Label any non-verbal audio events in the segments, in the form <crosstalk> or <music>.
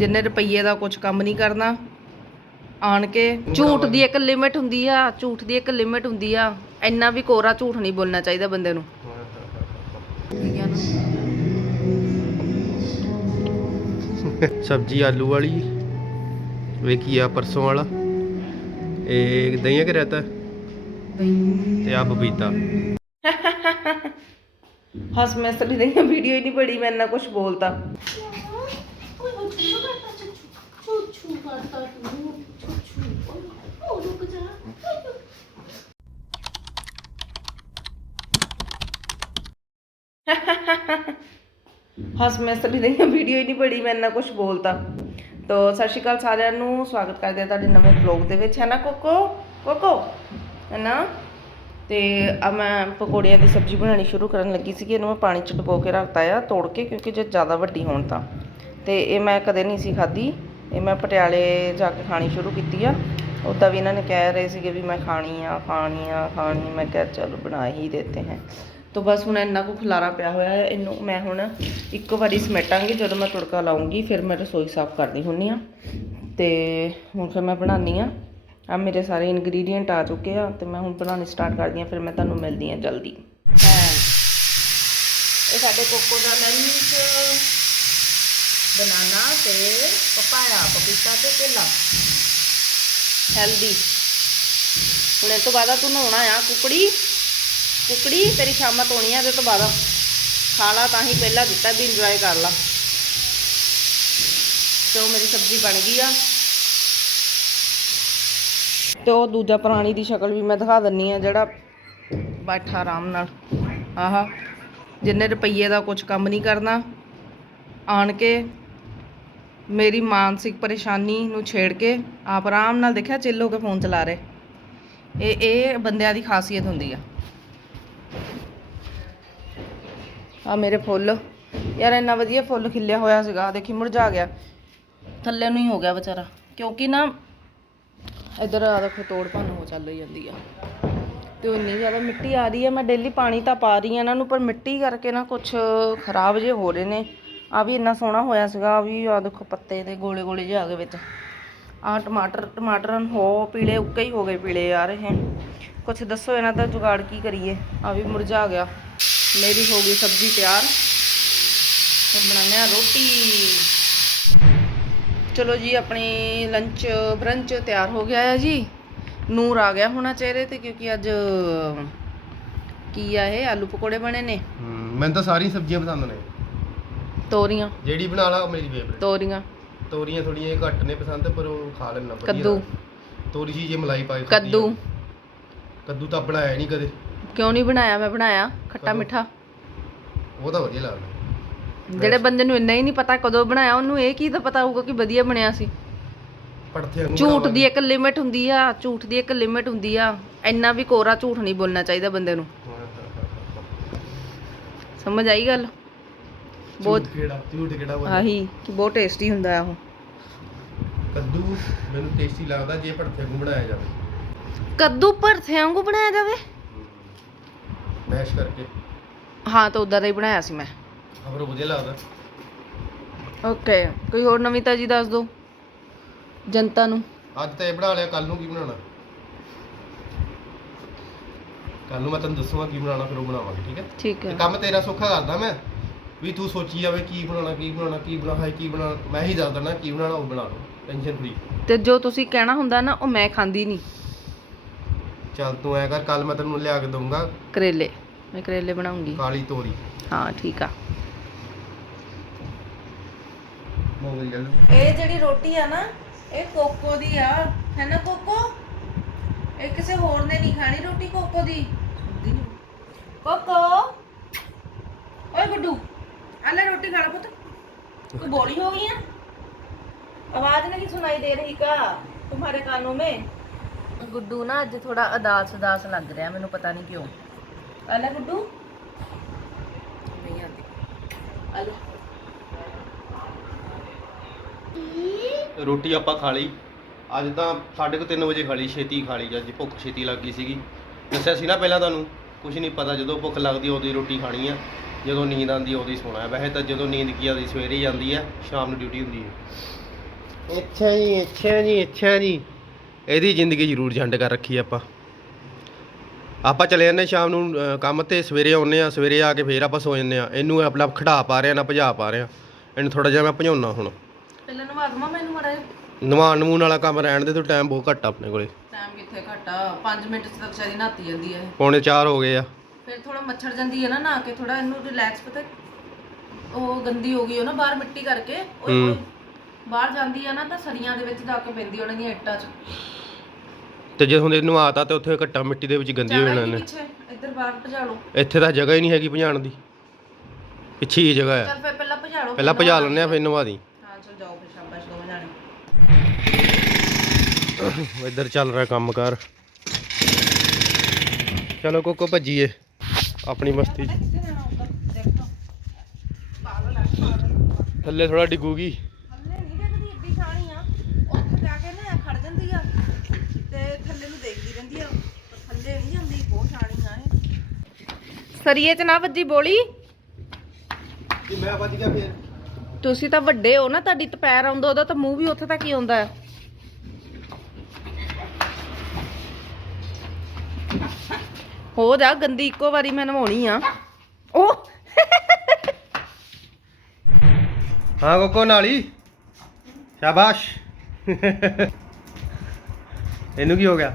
ਜਿੰਨੇ ਰੁਪਈਏ ਦਾ ਕੁਝ ਕੰਮ ਨਹੀਂ ਕਰਨਾ ਆਣ ਕੇ ਝੂਠ ਦੀ ਇੱਕ ਲਿਮਿਟ ਹੁੰਦੀ ਆ ਝੂਠ ਦੀ ਇੱਕ ਲਿਮਿਟ ਹੁੰਦੀ ਆ ਇੰਨਾ ਵੀ ਕੋਰਾ ਝੂਠ ਨਹੀਂ ਬੋਲਣਾ ਚਾਹੀਦਾ ਬੰਦੇ ਨੂੰ। ਸਬਜੀ ਆਲੂ ਵਾਲੀ ਵੇਖੀ ਆ ਪਰਸੋਂ ਵਾਲਾ। ਇਹ ਦਹੀਂਆਂ ਕਿ ਰਹਤਾ ਤੇ ਆ ਬਬੀਤਾ। ਹਸ ਮੈਂ ਸਲੀ ਨਹੀਂ ਵੀਡੀਓ ਹੀ ਨਹੀਂ ਬੜੀ ਮੈਂ ਇੰਨਾ ਕੁਝ ਬੋਲਤਾ। ਹਸ, ਮੈਂ ਸਲੀ ਨਹੀਂ ਵੀਡੀਓ ਹੀ ਨਹੀਂ ਬੜੀ ਮੈਂ ਇੰਨਾ ਕੁਝ ਬੋਲਤਾ। ਤੋ, ਸਤਿ ਸ਼੍ਰੀ ਅਕਾਲ ਸਾਰਿਆਂ ਨੂੰ, ਸਵਾਗਤ ਕਰਦੇ ਹਾਂ ਤੁਹਾਡੇ ਨਵੇਂ ਵਲੌਗ ਦੇ ਵਿੱਚ, ਹੈ ਨਾ ਕੋਕੋ? ਕੋਕੋ? ਹੈ ਨਾ? ਤੇ ਆ ਮੈਂ ਪਕੌੜਿਆਂ ਦੀ ਸਬਜ਼ੀ ਬਣਾਉਣੀ ਸ਼ੁਰੂ ਕਰਨ ਲੱਗੀ ਸੀ ਕਿ ਇਹਨੂੰ ਮੈਂ ਪਾਣੀ ਚ ਡੁਬੋ ਕੇ ਰੱਖਤਾ ਆ, ਤੋੜ ਕੇ, ਕਿਉਂਕਿ ਜੇ ਜ਼ਿਆਦਾ ਵੱਡੀ ਹੋਣ ਤਾਂ। ਤੇ ਇਹ ਮੈਂ ਕਦੇ ਨਹੀਂ ਸੀ ਖਾਧੀ, ਇਹ ਮੈਂ ਪਟਿਆਲੇ ਜਾ ਕੇ ਖਾਣੀ ਸ਼ੁਰੂ ਕੀਤੀ ਆ। ਉੱਦਾਂ ਵੀ ਇਹਨਾਂ ਨੇ ਕਹਿ ਰਹੇ ਸੀਗੇ ਵੀ ਮੈਂ ਖਾਣੀ ਆ ਖਾਣੀ ਆ, ਖਾਣੀ ਮੈਂ ਕਿਹਾ ਚਲੋ ਬਣਾ ਹੀ ਦੇਤੇ ਹੈ। ਤੋ ਬਸ ਹੁਣ ਇੰਨਾ ਕੁ ਖਲਾਰਾ ਪਿਆ ਹੋਇਆ ਹੈ, ਇਹਨੂੰ ਮੈਂ ਹੁਣ ਇੱਕ ਵਾਰੀ ਸਮੇਟਾਂਗੀ, ਜਦੋਂ ਮੈਂ ਤੁੜਕਾ ਲਾਉਂਗੀ, ਫਿਰ ਮੈਂ ਰਸੋਈ ਸਾਫ਼ ਕਰਦੀ ਹੁੰਨੀ ਆ ਤੇ ਹੁਣ ਫਿਰ ਮੈਂ ਬਣਾਉਣੀ ਆ ਆ ਮੇਰੇ ਸਾਰੇ ਇਨਗਰੀਡੀਅੰਟ ਆ ਚੁੱਕੇ ਆ, ਤੇ ਮੈਂ ਹੁਣ ਬਣਾਉਣੀ ਸਟਾਰਟ ਕਰਦੀ ਆ ਫਿਰ ਮੈਂ ਤੁਹਾਨੂੰ ਮਿਲਦੀ ਆ ਜਲਦੀ। ਇਹ ਸਾਡੇ ਕੋਕੋ ਦਾ ਲੰਚ ਬਨਾਨਾ ਤੇ ਪਪਾਇਆ, ਪਪੀਤਾ ਤੇ ਕੇਲਾ। ਹੈਲਦੀ ਹੁਣ ਇਹ ਤੋਂ ਬਾਅਦ ਤੂੰ ਨਹਾਉਣਾ ਆ, ਕੁਕੜੀ। ਕੁਕੜੀ ਤੇਰੀ ਸ਼ਾਮਾਂ ਧੋਣੀ ਇਹਦੇ ਤੋਂ ਬਾਅਦ ਖਾ ਲਾ, ਤਾਂ ਹੀ ਪਹਿਲਾਂ ਦਿੱਤਾ ਵੀ ਇੰਜੋਏ ਕਰ ਲਾ। ਤੇ ਮੇਰੀ ਸਬਜ਼ੀ ਬਣ ਗਈ ਆ। ਤੇ ਉਹ ਦੂਜਾ ਪ੍ਰਾਣੀ ਦੀ ਸ਼ਕਲ ਵੀ ਮੈਂ ਦਿਖਾ ਦਿੰਨੀ ਆ, ਜਿਹੜਾ ਬੈਠਾ ਆਰਾਮ ਨਾਲ। ਆਹਾ, ਜਿੰਨੇ ਰੁਪਈਏ ਦਾ ਕੁਝ ਕੰਮ ਨਹੀਂ ਕਰਨਾ, ਆਣ ਕੇ ਮੇਰੀ ਮਾਨਸਿਕ ਪਰੇਸ਼ਾਨੀ ਨੂੰ ਛੇੜ ਕੇ ਆਪ ਆਰਾਮ ਨਾਲ ਦੇਖਿਆ, ਚਿੱਲ ਹੋ ਕੇ ਫੋਨ ਚਲਾ ਰਹੇ। ਇਹ ਇਹ ਬੰਦਿਆਂ ਦੀ ਖਾਸੀਅਤ ਹੁੰਦੀ ਆ। ਆ ਮੇਰੇ ਫੁੱਲ। ਯਾਰ ਇੰਨਾ ਵਧੀਆ ਫੁੱਲ ਖਿਲਿਆ ਹੋਇਆ ਸੀਗਾ। ਦੇਖੀ, ਮੁਰਝਾ ਗਿਆ। ਥੱਲੇ ਨੂੰ ਹੀ ਹੋ ਗਿਆ ਵਿਚਾਰਾ। ਕਿਉਂਕਿ ਨਾ, ਇਧਰ ਆ ਦੇਖੋ, ਤੋੜ ਭੰਨ ਹੋ ਚੱਲ ਜਾਂਦੀ ਆ। ਤੇ ਉਹ ਇੰਨੀ ਜ਼ਿਆਦਾ ਮਿੱਟੀ ਆ ਰਹੀ ਹੈ ਮੈਂ ਡੇਲੀ ਪਾਣੀ ਤਾਂ ਪਾ ਰਹੀ ਹਾਂ ਇਹਨਾਂ ਨੂੰ, ਪਰ ਮਿੱਟੀ ਕਰਕੇ ਨਾ ਕੁਝ ਖਰਾਬ ਜੇ ਹੋ ਰਹੇ ਨੇ। ਆ ਵੀ ਇੰਨਾ ਸੋਹਣਾ ਹੋਇਆ ਸੀਗਾ। ਆ ਵੀ ਆ ਦੇਖੋ, ਪੱਤੇ ਦੇ ਗੋਲੇ ਗੋਲੇ ਜਿਹੇ ਆ ਗਏ ਵਿੱਚ। ਆ ਟਮਾਟਰ ਟਮਾਟਰ ਹੋ, ਪੀਲੇ ਉੱਕੇ ਹੀ ਹੋ ਗਏ ਪੀਲੇ ਯਾਰ ਇਹ ਕੁਝ ਦੱਸੋ ਇਹਨਾਂ ਦਾ ਜੁਗਾੜ ਕੀ ਕਰੀਏ? ਆ ਵੀ ਮੁਰਝਾ ਗਿਆ। ਮੇਰੀ ਹੋ ਗਈ ਸਬਜ਼ੀ ਤਿਆਰ। ਤੇ ਬਣਾਉਂਦੇ ਆ ਰੋਟੀ। ਚਲੋ ਜੀ ਆਪਣੀ ਲੰਚ ਬ੍ਰੰਚ ਤਿਆਰ ਹੋ ਗਿਆ ਹੈ ਜੀ। ਨੂਰ ਆ ਗਿਆ ਹੋਣਾ ਚਿਹਰੇ ਤੇ ਕਿਉਂਕਿ ਅੱਜ ਕੀ ਆ ਇਹ? ਆਲੂ ਪਕੌੜੇ ਬਣੇ ਨੇ। ਮੈਨੂੰ ਤਾਂ ਸਾਰੀਆਂ ਸਬਜ਼ੀਆਂ ਪਸੰਦ ਨੇ। ਤੋਰੀਆਂ। ਜਿਹੜੀ ਬਣਾ ਲਾ ਮੇਰੀ ਫੇਵਰੇਟ ਤੋਰੀਆਂ। ਤੋਰੀਆਂ ਥੋੜੀਆਂ ਘੱਟ ਨੇ ਪਸੰਦ ਪਰ ਉਹ ਖਾ ਲੈਣਾ ਕੱਦੂ। ਤੋਰੀ ਜੀ ਜੇ ਮਲਾਈ ਪਾਈ ਕੱਦੂ। ਕੱਦੂ ਤਾਂ ਬਣਾਇਆ ਨਹੀਂ ਕਦੇ। ਕਿਉਂ ਨਹੀਂ ਬਣਾਇਆ? ਮੈਂ ਬਣਾਇਆ ਖੱਟਾ ਕਦੋਂ? ਮਿੱਠਾ। ਉਹ ਤਾਂ ਵਧੀਆ ਲੱਗਦਾ। ਜਿਹੜੇ ਬੰਦੇ ਨੂੰ ਇੰਨਾ ਹੀ ਨਹੀਂ ਪਤਾ ਕਦੋਂ ਬਣਾਇਆ ਉਹਨੂੰ ਇਹ ਕੀ ਤਾਂ ਪਤਾ ਹੋਊਗਾ ਕਿ ਵਧੀਆ ਬਣਿਆ ਸੀ। ਪੜਥੇ ਵਾਂਗੂ ਝੂਠ। ਦੀ ਇੱਕ ਲਿਮਿਟ ਹੁੰਦੀ ਆ ਝੂਠ ਦੀ ਇੱਕ ਲਿਮਿਟ ਹੁੰਦੀ ਆ। ਇੰਨਾ ਵੀ ਕੋਰਾ ਝੂਠ ਨਹੀਂ ਬੋਲਣਾ ਚਾਹੀਦਾ ਬੰਦੇ ਨੂੰ। ਸਮਝ ਆਈ ਗੱਲ? ਬਹੁਤ ਝੂਠ ਕਿਹੜਾ ਝੂਠ ਕਿਹੜਾ ਬੋਲਦਾ? ਆਹੀ ਕਿ ਬਹੁਤ ਟੇਸਟੀ ਹੁੰਦਾ ਆ ਉਹ। ਕੱਦੂ ਮੈਨੂੰ ਟੇਸਟੀ ਲੱਗਦਾ ਜੇ ਪੜਥੇ ਵਾਂਗੂ ਬਣਾਇਆ ਜਾਵੇ। ਕੱਦੂ ਭਰਥੇ ਵਾਂਗੂ ਬਣਾਇਆ ਜਾਵੇ? ਮੈਸ਼ ਕਰਕੇ। ਹਾਂ ਤਾਂ ਉਦਾਂ ਦਾ ਹੀ ਬਣਾਇਆ ਸੀ ਮੈਂ। ਖਬਰ ਵਧੀਆ ਲੱਗਦਾ। ਓਕੇ ਕੋਈ ਹੋਰ ਨਵੀਂ ਤਾਜੀ ਦੱਸ ਦਿਓ ਜਨਤਾ ਨੂੰ। ਅੱਜ ਤਾਂ ਇਹ ਬਣਾ ਲਿਆ ਕੱਲ ਨੂੰ ਕੀ ਬਣਾਉਣਾ? ਕੱਲ ਨੂੰ ਮੈਂ ਤੈਨੂੰ ਦੱਸੂਗਾ ਕੀ ਬਣਾਉਣਾ ਫਿਰ ਉਹ ਬਣਾਵਾਂਗੇ ਠੀਕ ਹੈ? ਠੀਕ ਤੇ ਹੈ ਕੰਮ ਤੇਰਾ ਸੌਖਾ ਕਰਦਾ ਮੈਂ ਵੀ ਤੂੰ ਸੋਚੀ ਜਾਵੇ ਕੀ ਬਣਾਉਣਾ ਕੀ ਬਣਾਉਣਾ ਕੀ ਬਣਾਉਣਾ ਹੈ ਕੀ ਬਣਾਉਣਾ ਮੈਂ ਹੀ ਦੱਸ ਦੇਣਾ ਕੀ ਬਣਾਉਣਾ ਉਹ ਬਣਾ ਲਓ ਟੈਨਸ਼ਨ ਫਰੀ ਤੇ ਜੋ ਤੁਸੀਂ ਕਹਿਣਾ ਹੁੰਦਾ ਨਾ ਉਹ ਮੈਂ ਖਾਂਦੀ ਨਹੀਂ। ਚੱਲ ਤੂੰ ਐ ਕਰ ਕੱਲ ਮੈਂ ਤੈਨੂੰ ਲਿਆ ਕੇ ਦਊਂਗਾ ਕਰੇਲੇ ਮੈਂ ਕਰੇਲੇ ਬਣਾਉਂਗੀ ਕਾਲੀ ਤੋਰੀ ਹਾਂ ਠੀਕ ਆ ਮੋਗਲ ਜਲ ਇਹ ਜਿਹੜੀ ਰੋਟੀ ਆ ਨਾ ਇਹ ਕੋਕੋ ਦੀ ਆ ਹੈ ਨਾ ਕੋਕੋ ਇਹ ਕਿਸੇ ਹੋਰ ਨੇ ਨਹੀਂ ਖਾਣੀ ਰੋਟੀ ਕੋਕੋ ਦੀ ਸੁਣਦੀ ਨੀ। ਕੋਕੋ ਓਏ ਗੁੱਡੂ ਆ ਲੈ ਰੋਟੀ ਖਾ ਲੈ ਪੁੱਤ ਤੂੰ ਬੋਲੀ हो गई है आवाज नहीं सुनाई दे रही का तुम्हारे कानों में ਗੁੱਡੂ ਨਾ ਅੱਜ ਥੋੜਾ ਅਦਾਸ ਅਦਾਸ ਲੱਗ ਰਿਹਾ ਮੈਨੂੰ ਪਤਾ ਨਹੀਂ ਕਿਉਂ। ਆ ਲੈ ਗੁੱਡੂ? ਨਹੀਂ ਆਂਦੀ ਰੋਟੀ ਆਪਾਂ ਖਾ ਲਈ। ਅੱਜ ਤਾਂ ਸਾਢੇ ਕੁ ਤਿੰਨ ਵਜੇ ਖਾ ਲਈ ਛੇਤੀ ਖਾ ਲਈ ਅੱਜ ਭੁੱਖ ਛੇਤੀ ਲੱਗ ਗਈ ਸੀਗੀ। ਦੱਸਿਆ ਸੀ ਨਾ ਪਹਿਲਾਂ ਤੁਹਾਨੂੰ ਕੁਝ ਨਹੀਂ ਪਤਾ ਜਦੋਂ ਭੁੱਖ ਲੱਗਦੀ ਉਦੋਂ ਹੀ ਰੋਟੀ ਖਾਣੀ ਆ। ਜਦੋਂ ਨੀਂਦ ਆਉਂਦੀ ਉਦੋਂ ਹੀ ਸੋਣਾ ਹੈ ਵੈਸੇ ਤਾਂ ਜਦੋਂ ਨੀਂਦ ਕੀ ਆਉਂਦੀ ਸਵੇਰੇ ਹੀ ਆਉਂਦੀ ਹੈ ਸ਼ਾਮ ਨੂੰ ਡਿਊਟੀ ਹੁੰਦੀ ਹੈ ਅੱਛਾ ਜੀ ਅੱਛਾ ਜੀ ਅੱਛਾ ਜੀ। ਇਹਦੀ ਜ਼ਿੰਦਗੀ ਜ਼ਰੂਰ ਝੰਡ ਕਰ ਰੱਖੀ ਆਪਾਂ। ਆਪਾਂ ਚਲੇ ਜਾਂਦੇ ਸ਼ਾਮ ਨੂੰ ਕੰਮ ਤੇ ਸਵੇਰੇ ਆਉਂਦੇ ਆ ਸਵੇਰੇ ਆ ਕੇ ਫੇਰ ਆਪਾਂ ਸੋ ਜਾਂਦੇ ਆ ਇਹਨੂੰ ਆਪਣਾ ਖੜਾ ਪਾ ਰਿਹਾ ਨਾ ਭਜਾ ਪਾ ਰਿਹਾ ਇਹਨੂੰ ਥੋੜਾ ਜਿਹਾ ਮੈਂ ਭਜਾਉਣਾ ਹੁਣ। ਪਹਿਲਾਂ ਨਵਾ ਦਵਾਂ ਮੈਨੂੰ ਮੜਾ ਨਵਾਣ ਨਮੂਨ ਵਾਲਾ ਕੰਮ ਰਹਿਣ ਦੇ ਤੋਂ ਟਾਈਮ ਬਹੁਤ ਘੱਟ ਆਪਣੇ ਕੋਲੇ। ਟਾਈਮ ਕਿੱਥੇ ਘਟਾ 5 ਮਿੰਟ ਚ ਤਾਂ ਵਿਚਾਰੀ ਨਹਾਤੀ ਜਾਂਦੀ ਹੈ ਪੌਣੇ 4 ਹੋ ਗਏ ਆ। ਫਿਰ ਥੋੜਾ ਮੱਛਰ ਜਾਂਦੀ ਹੈ ਨਾ ਨਹਾ ਕੇ ਥੋੜਾ ਇਹਨੂੰ ਰਿਲੈਕਸ ਪਤਾ। ਉਹ ਗੰਦੀ ਹੋ ਗਈ ਉਹ ਨਾ ਬਾਹਰ ਮਿੱਟੀ ਕਰਕੇ ਉਹ ਹੂੰ। ਬਾਹਰ ਜਾਂਦੀ ਹੈ ਨਾ ਤਾਂ ਸੜੀਆਂ ਦੇ ਵਿੱਚ ਜਾ ਕੇ ਪੈਂਦੀ ਉਹਨਾਂ ਦੀਆਂ ਇੱਟਾਂ 'ਚ। ਤੇ ਜੇ ਹੁਣ ਇਹਨੂੰ ਆਤਾ ਤੇ ਉੱਥੇ ਘੱਟਾ ਮਿੱਟੀ ਦੇ ਵਿੱਚ ਗੰਦੀ ਹੋ ਜਾਣਾ ਇਹਨੇ। ਪਿੱਛੇ ਇੱਧਰ ਬਾਹਰ ਭਜਾ ਲਓ। ਇੱਥੇ ਤਾਂ ਜਗ੍ਹਾ ਹੀ ਨਹੀਂ ਹੈਗੀ ਭਜਾਣ ਦੀ। ਪਿੱਛੇ ਹੀ ਜਗ੍ਹਾ ਹੈ ਚੱਲ ਫਿਰ ਪਹਿਲਾਂ ਭਜਾ ਲਓ ਪਹਿਲਾਂ ਫਿਰ ਭਜਾ ਨਵਾ ਲੈਂਦੇ ਆ ਫਿਰ ਨਵਾ ਦੀ। ਹਾਂ ਚਲ ਜਾਓ ਫਿਰ ਸ਼ਾਬਾਸ਼ ਦੋਵੇਂ ਜਾਣੇ। ਇੱਧਰ ਚੱਲ ਰਿਹਾ ਕੰਮ ਕਾਰ ਚਲੋ ਕੋਕੋ ਭੱਜੀਏ। ਆਪਣੀ ਮਸਤੀ 'ਚ। ਥੱਲੇ ਥੋੜਾ ਡਿੱਗੂਗੀ ਥੱਲੇ ਨਹੀਂ ਦੇਖਦੀ ਏਡੀ ਛਾਣੀ ਆ ਉੱਥੇ ਜਾ ਕੇ ਨਾ ਖੜ ਜਾਂਦੀ ਆ ਤੇ ਥੱਲੇ ਨੂੰ ਦੇਖਦੀ ਰਹਿੰਦੀ ਆ ਪਰ ਥੱਲੇ ਨਹੀਂ ਜਾਂਦੀ ਬਹੁਤ ਛਾਣੀ ਆ ਇਹ ਸਰੀਏ 'ਚ ਨਾ ਵੱਜੀ ਬੋਲੀ। ਜੀ ਮੈਂ ਵੱਜ ਗਿਆ ਫੇਰ। ਤੁਸੀਂ ਤਾਂ ਵੱਡੇ ਹੋ ਨਾ ਤੁਹਾਡੀ ਤਪੈਰ ਆਉਂਦਾ ਉਹਦਾ ਤਾਂ ਮੂੰਹ ਵੀ ਉੱਥੇ ਤੱਕ ਹੀ ਆਉਂਦਾ। ਹੈ ਹੋ ਜਾ ਗੰਦੀ ਇੱਕੋ ਵਾਰੀ ਮੈਂ ਨਵਾਉਣੀ ਆ। ਉਹ ਹਾਂ ਕੋਕੋ ਨਾਲੀ। ਸ਼ਾਬਾਸ਼। ਇਹਨੂੰ ਕੀ ਹੋ ਗਿਆ?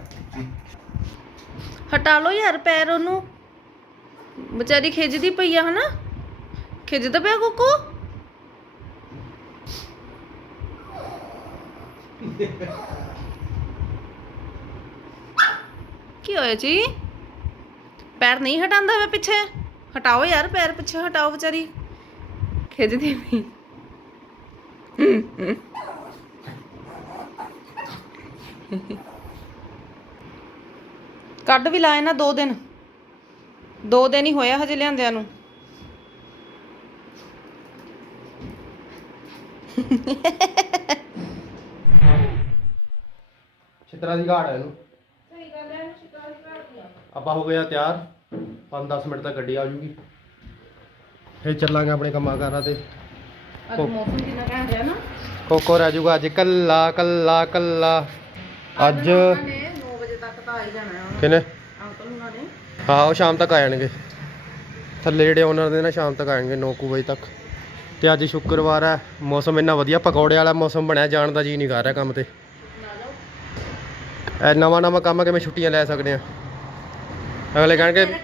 ਹਟਾ ਲਓ ਯਾਰ ਪੈਰ ਉਹਨੂੰ। ਵਿਚਾਰੀ ਖਿਜਦੀ ਪਈ ਆ, ਹਨਾ? ਖਿਜਦਾ ਪਿਆ ਕੁੱਕੂ? ਕੀ ਹੋਇਆ ਜੀ? ਪੈਰ ਨਹੀਂ ਹਟਾਉਂਦਾ ਵੇ ਪਿੱਛੇ? ਹਟਾਓ ਯਾਰ ਪੈਰ ਪਿੱਛੇ, ਹਟਾਓ ਵਿਚਾਰੀ। ਖਿਜਦੀ ਪਈ। ਕੱਢ ਵੀ ਲਾਏ ਨਾ ਦੋ ਦਿਨ। ਦੋ ਦਿਨ ਹੀ ਹੋਇਆ ਹਜੇ ਲਿਆਂਦਿਆਂ ਨੂੰ। ਛਿੱਤਰਾ ਦੀ ਘਾੜ ਹੈ ਇਹਨੂੰ ਆਪਾਂ ਹੋ ਗਏ ਆ ਤਿਆਰ 5-10 ਮਿੰਟ ਤੱਕ ਗੱਡੀ ਆ ਜੂਗੀ ਫਿਰ ਚੱਲਾਂਗੇ ਆਪਣੇ ਕੰਮਾਂ ਕਾਰਾਂ ਤੇ। ਅੱਜ ਮੌਸਮ ਕਿੰਨਾ ਘੈਂਟ ਹੈ ਨਾ। ਕੋਕੋ ਰਹਿ ਜੂਗਾ ਅੱਜ ਕੱਲਾ ਕੱਲਾ ਕੱਲਾ ਅੱਜ ਉਹਨਾਂ ਨੇ 9 ਵਜੇ ਤੱਕ ਤਾਂ ਆ ਹੀ ਜਾਣਾ ਹੈ। ਕਿਨੇ ਅੰਕਲ ਉਹਨਾਂ ਨੇ। ਹਾਂ ਉਹ ਸ਼ਾਮ ਤੱਕ ਆ ਜਾਣਗੇ। ਥੱਲੇ ਜਿਹੜੇ ਓਨਰ ਦੇ ਨਾ ਸ਼ਾਮ ਤੱਕ ਆਣਗੇ 9:00 ਵਜੇ ਤੱਕ। ਤੇ ਅੱਜ ਸ਼ੁੱਕਰਵਾਰ ਹੈ ਮੌਸਮ ਇੰਨਾ ਵਧੀਆ ਪਕੌੜੇ ਵਾਲਾ ਮੌਸਮ ਬਣਿਆ ਜਾਣ ਦਾ ਜੀ ਨਹੀਂ ਕਰ ਰਿਹਾ ਕੰਮ ਤੇ। ਐ ਨਵਾਂ ਨਵਾਂ ਕੰਮ ਕਿਵੇਂ ਛੁੱਟੀਆਂ ਲੈ ਸਕਦੇ ਆ? ਅਗਲੇ ਕਹਿਣਗੇ ਪਤਾ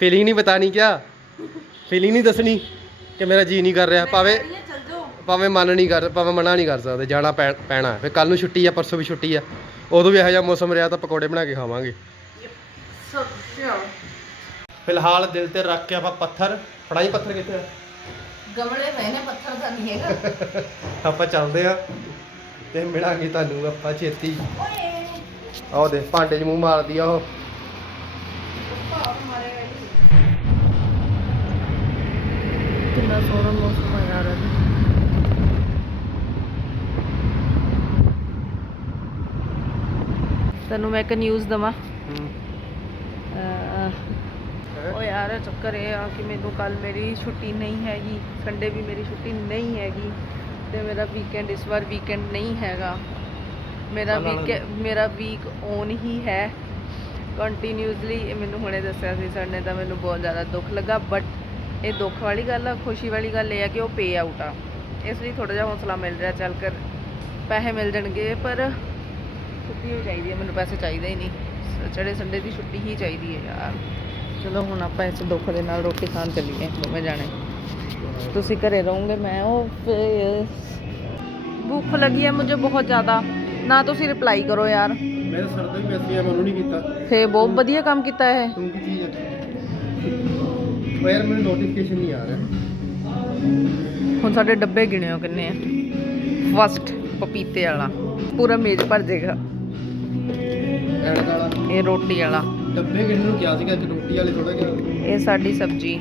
ਫੀਲਿੰਗ <laughs> ਨਹੀਂ ਬਤਾਨੀ ਕਿਆ। ਫੀਲਿੰਗ ਨਹੀਂ ਦੱਸਣੀ ਕਿ ਮੇਰਾ ਜੀ ਨਹੀਂ ਕਰ ਰਿਹਾ। ਭਾਵੇਂ ਭਾਵੇਂ ਮਨ ਨਹੀਂ ਕਰ ਭਾਵੇਂ ਮਨਾ ਨਹੀਂ ਕਰ ਸਕਦੇ ਜਾਣਾ ਪੈਣਾ ਫਿਰ ਕੱਲ ਨੂੰ ਛੁੱਟੀ ਆ ਪਰਸੋਂ ਵੀ ਛੁੱਟੀ ਆ। ਉਦੋਂ ਵੀ ਇਹੋ ਜਿਹਾ ਮੌਸਮ ਰਿਹਾ ਤਾਂ ਪਕੌੜੇ ਬਣਾ ਕੇ ਖਾਵਾਂਗੇ। ਫਿਲਹਾਲ ਦਿਲ ਤੇ ਰੱਖ ਕੇ ਆਪਾਂ ਪੱਥਰ ਫੜਾਈ ਪੱਥਰ ਕਿੱਥੇ ਆ? ਗਮਲੇ ਪਏ ਨੇ ਪੱਥਰ ਦਾ ਨਹੀਂ ਹੈਗਾ। <laughs> ਆਪਾਂ ਚੱਲਦੇ ਆ ਤੇ ਮਿਲਾਂਗੇ ਤੁਹਾਨੂੰ ਆਪਾਂ ਛੇਤੀ। ਓਏ। ਆਹ ਦੇ ਭਾਂਡੇ 'ਚ ਮੂੰਹ ਮਾਰਦੀ ਆ ਉਹ। ਕਿੰਨਾ ਸੋਹਣਾ ਮੌਸਮ ਆ ਯਾਰ ਅੱਜ। ਤੈਨੂੰ ਮੈਂ ਇੱਕ ਨਿਊਜ਼ ਦਵਾਂ। ਉਹ ਯਾਰ ਚੱਕਰ ਇਹ ਆ ਕਿ ਮੈਨੂੰ ਕੱਲ ਮੇਰੀ ਛੁੱਟੀ ਨਹੀਂ ਹੈਗੀ ਸੰਡੇ ਵੀ ਮੇਰੀ ਛੁੱਟੀ ਨਹੀਂ ਹੈਗੀ ਤੇ ਮੇਰਾ ਵੀਕਐਂਡ ਇਸ ਵਾਰ ਵੀਕਐਂਡ ਨਹੀਂ ਹੈਗਾ। ਮੇਰਾ ਵੀਕ ਮੇਰਾ ਵੀਕ ਔਨ ਹੀ ਹੈ। ਕੰਟੀਨਿਊਸਲੀ ਮੈਨੂੰ ਹੁਣੇ ਦੱਸਿਆ ਸੀ ਸਰ ਨੇ ਤਾਂ ਮੈਨੂੰ ਬਹੁਤ ਜ਼ਿਆਦਾ ਦੁੱਖ ਲੱਗਾ ਬਟ ਇਹ ਦੁੱਖ ਵਾਲੀ ਗੱਲ ਆ ਖੁਸ਼ੀ ਵਾਲੀ ਗੱਲ ਇਹ ਆ ਕਿ ਉਹ ਪੇ ਆਊਟ ਆ। ਇਸ ਲਈ ਥੋੜਾ ਜਿਹਾ ਹੌਸਲਾ ਮਿਲ ਰਿਹਾ ਚੱਲ ਕਰ ਪੈਸੇ ਮਿਲ ਜਾਣਗੇ ਪਰ ਛੁੱਟੀ ਹੀ ਚਾਹੀਦੀ ਹੈ ਮੈਨੂੰ ਪੈਸੇ ਚਾਹੀਦੇ ਹੀ ਨਹੀਂ। ਸੈਟਰਡੇ ਸੰਡੇ ਦੀ ਛੁੱਟੀ ਹੀ ਚਾਹੀਦੀ ਹੈ ਯਾਰ। ਚਲੋ ਹੁਣ ਆਪਾਂ ਇਸ ਦੁੱਖ ਦੇ ਨਾਲ ਰੋਟੀ ਖਾਣ ਚੱਲੀਏ ਦੋਵੇਂ ਜਾਣੇ। ਤੁਸੀਂ ਘਰੇ ਰਹੋਗੇ ਮੈਂ ਉਹ ਫਿਰ। ਭੁੱਖ ਲੱਗੀ ਹੈ ਮੈਨੂੰ ਬਹੁਤ ਜ਼ਿਆਦਾ। ਨਾ ਤੁਸੀਂ ਰਿਪਲਾਈ ਕਰੋ ਯਾਰ। ਮੇਰੇ ਸਰ ਦਾ ਵੀ ਮੈਸੇਜ ਆ ਮੈਨੂੰ ਨਹੀਂ ਕੀਤਾ। ਫੇ ਬਹੁਤ ਵਧੀਆ ਕੰਮ ਕੀਤਾ ਇਹ। ਤੂੰ ਕੀ ਚੀਜ਼ ਹੈ ਉਹ ਯਾਰ ਮੈਨੂੰ ਨੋਟੀਫਿਕੇਸ਼ਨ ਨਹੀਂ ਆ ਰਿਹਾ। ਹੁਣ ਸਾਡੇ ਡੱਬੇ ਗਿਣਿਓ ਕਿੰਨੇ ਆ? ਫਸਟ ਪਪੀਤੇ ਵਾਲਾ। ਪੂਰਾ ਮੇਜ਼ ਭਰ ਜਾਏਗਾ ਐਡ ਵਾਲਾ ਇਹ ਰੋਟੀ ਵਾਲਾ। ਡੱਬੇ ਕਿੰਨੇ ਨੂੰ ਕਿਹਾ ਸੀਗਾ? ਕਿ ਰੋਟੀ ਵਾਲੇ ਥੋੜਾ ਜਿਹਾ ਇਹ ਸਾਡੀ ਸਬਜ਼ੀ।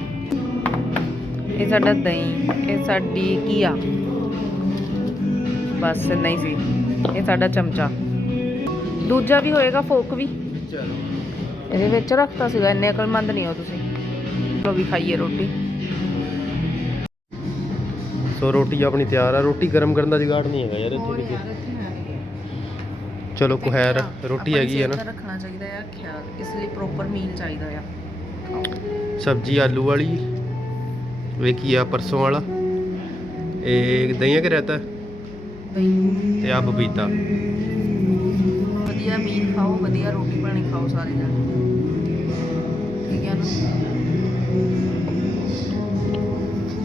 ਇਹ ਸਾਡਾ ਦਹੀਂ। ਇਹ ਸਾਡੀ ਘੀਆ। ਬਸ ਨਹੀਂ ਸੀ। ਇਹ ਸਾਡਾ ਚਮਚਾ। ਦੂਜਾ ਵੀ ਹੋਏਗਾ ਫੋਕ ਵੀ। ਚਲੋ। ਇਹਦੇ ਵਿੱਚ ਰੱਖਤਾ ਸੀਗਾ। ਇੰਨੇ ਅਕਲਮੰਦ ਨਹੀਂ ਹੋ ਤੁਸੀਂ। ਚਲੋ ਵੀ ਖਾਈਏ ਰੋਟੀ। ਸੋ ਰੋਟੀ ਆਪਣੀ ਤਿਆਰ ਆ। ਰੋਟੀ ਗਰਮ ਕਰਨ ਦਾ ਜੁਗਾੜ ਨਹੀਂ ਹੈਗਾ ਯਾਰ ਇੱਥੇ ਕਿਤੇ ਚਲੋ ਕੁਹੈਰ ਰੋਟੀ ਹੈਗੀ ਆ ਨਾ। ਰੱਖਣਾ ਚਾਹੀਦਾ ਆ ਖਿਆਲ ਇਸ ਲਈ ਪ੍ਰੋਪਰ ਮੀਲ ਚਾਹੀਦਾ ਆ। ਸਬਜੀ ਆਲੂ ਵਾਲੀ ਵੇ ਕੀ ਆ ਪਰਸੋਂ ਵਾਲਾ। ਇਹ ਦਹੀਂਆਂ ਕਿ ਰਹਤਾ ਦਹੀਂ। ਤੇ ਆ ਪਪੀਤਾ। ਵਧੀਆ ਮੀਲ ਖਾਓ ਵਧੀਆ ਰੋਟੀ ਪਾਣੀ ਖਾਓ ਸਾਰੇ ਜਣੇ। ਠੀਕ ਹੈ ਨਾ?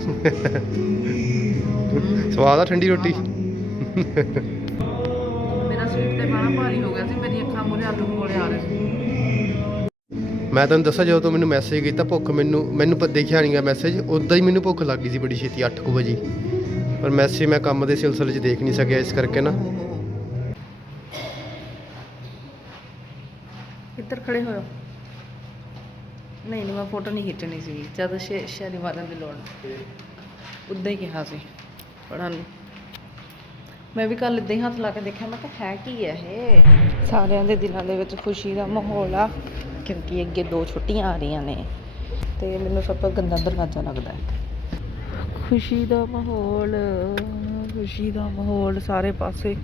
<laughs> ਸਵਾਦ ਆ ਠੰਡੀ ਰੋਟੀ। ਮੇਰਾ ਸਵੀਟ ਤੇ ਬਾਣਾ ਭਾਰੀ ਹੋ ਗਿਆ ਸੀ ਮੇਰੀ ਅੱਖਾਂ ਮੂਹਰੇ ਆਲੂ ਕੋਲੇ ਆ ਰਹੇ ਸੀ। ਮੈਂ ਤੁਹਾਨੂੰ ਦੱਸਾਂ ਜਦੋਂ ਤੋਂ ਮੈਨੂੰ ਮੈਸੇਜ ਕੀਤਾ ਭੁੱਖ ਮੈਨੂੰ ਮੈਨੂੰ ਪ- ਦੇਖਿਆ ਨਹੀਂਗਾ ਮੈਸੇਜ ਉਦਾਂ ਹੀ ਮੈਨੂੰ ਭੁੱਖ ਲੱਗ ਗਈ ਸੀ ਬੜੀ ਛੇਤੀ 8:00 ਵਜੇ। ਪਰ ਮੈਸੇਜ ਮੈਂ ਕੰਮ ਦੇ ਸਿਲਸਿਲੇ 'ਚ ਦੇਖ ਨਹੀਂ ਸਕਿਆ ਇਸ ਕਰਕੇ ਨਾ। ਇੱਧਰ ਖੜੇ ਹੋਇਓ। ਨਹੀਂ ਨਹੀਂ ਮੈਂ ਫੋਟੋ ਨਹੀਂ ਖਿੱਚਣੀ ਸੀ ਜਦ ਸ਼ੈਰੀ ਵਾਲਾਂ ਦੀ ਲੋੜ। ਉੱਦਾਂ ਹੀ ਕਿਹਾ ਸੀ ਪੜ੍ਹਨ ਨੂੰ ਮੈਂ ਵੀ ਕੱਲ ਇਦਾਂ ਹੀ ਹੱਥ ਲਾ ਕੇ ਦੇਖਿਆ, ਮੈਂ ਕਿਹਾ, ਹੈ ਕੀ ਹੈ ਇਹ? ਸਾਰਿਆਂ ਦੇ ਦਿਲਾਂ ਦੇ ਵਿੱਚ ਖੁਸ਼ੀ ਦਾ ਮਾਹੌਲ ਆ, ਕਿਉਂਕਿ ਅੱਗੇ ਦੋ ਛੁੱਟੀਆਂ ਆ ਰਹੀਆਂ ਨੇ, ਤੇ ਮੈਨੂੰ ਸਭ ਤੋਂ ਗੰਦਾ ਦਰਵਾਜ਼ਾ ਲੱਗਦਾ ਹੈ। ਖੁਸ਼ੀ ਦਾ ਮਾਹੌਲ, ਖੁਸ਼ੀ ਦਾ ਮਾਹੌਲ ਸਾਰੇ ਪਾਸੇ,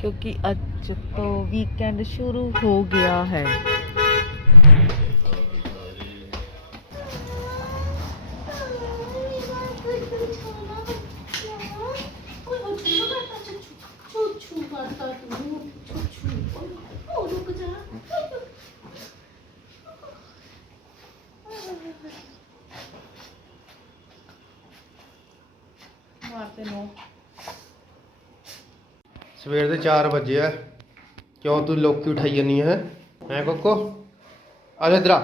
ਕਿਉਂਕਿ ਅੱਜ ਤੋਂ ਵੀਕਐਂਡ ਸ਼ੁਰੂ ਹੋ ਗਿਆ ਹੈ ਮਾਰਤੇ ਨੋ ਸਵੇਰ ਦੇ 4 ਵਜੇ ਆ। ਕਿਉਂ ਤੂੰ ਲੋਕੀ ਉਠਾਈ ਜਾਨੀ ਹੈ? ਹੈ ਕੋਕੋ? ਆ ਜਾ ਇਧਰ ਆ।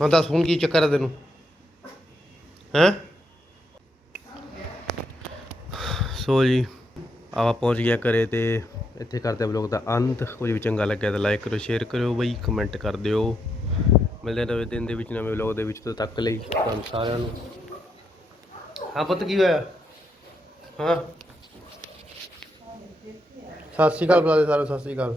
ਹਾਂ ਦੱਸ, ਹੁਣ ਕੀ ਚੱਕਰ ਹੈ ਤੈਨੂੰ? ਹੈ? ਸੋ ਜੀ ਆਵਾ ਪਹੁੰਚ ਗਿਆ ਘਰੇ ਤੇ ਇੱਥੇ ਕਰਦੇ ਆ ਵਲੋਗ ਦਾ ਅੰਤ। ਕੁਝ ਵੀ ਚੰਗਾ ਲੱਗਿਆ ਤਾਂ ਲਾਈਕ ਕਰੋ ਸ਼ੇਅਰ ਕਰਿਓ ਬਈ ਕਮੈਂਟ ਕਰ ਦਿਓ। ਮਿਲਦੇ ਨਵੇਂ ਦਿਨ ਦੇ ਵਿੱਚ, ਨਵੇਂ ਵਲੋਗ ਦੇ ਵਿੱਚ, ਤਦ ਤੱਕ ਲਈ ਤੁਹਾਨੂੰ ਸਾਰਿਆਂ ਨੂੰ। ਹਾਂ ਪੁੱਤ, ਕੀ ਹੋਇਆ? ਹਾਂ। ਸਤਿ ਸ਼੍ਰੀ ਅਕਾਲ ਬੁਲਾ ਦੇ ਸਾਰਿਆਂ ਨੂੰ, ਸਤਿ ਸ਼੍ਰੀ ਅਕਾਲ।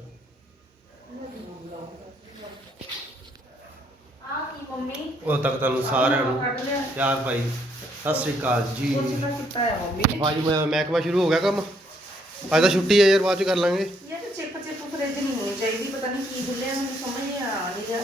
ਆ ਤੱਕ ਤੁਹਾਨੂੰ ਸਾਰਿਆਂ ਨੂੰ ਪਿਆਰ ਭਾਈ ਸਤਿ ਸ਼੍ਰੀ ਅਕਾਲ ਜੀ। ਅੱਜ ਮੈਂ ਮਹਿਕਮਾ ਸ਼ੁਰੂ ਹੋ ਗਿਆ ਕੰਮ। ਅੱਜ ਤਾਂ ਛੁੱਟੀ ਹੈ ਯਾਰ, ਬਾਅਦ ਚ ਕਰ ਲਾਂਗੇ। ਇਹ ਚਿਪ ਚਿਪ ਫਰਿੱਜ ਨਹੀਂ ਹੋਣੀ ਚਾਹੀਦੀ, ਪਤਾ ਨਹੀਂ ਕੀ ਖੁੱਲਿਆ ਮੈਨੂੰ ਸਮਝ ਨਹੀਂ ਆ ਰਹੀ ਆ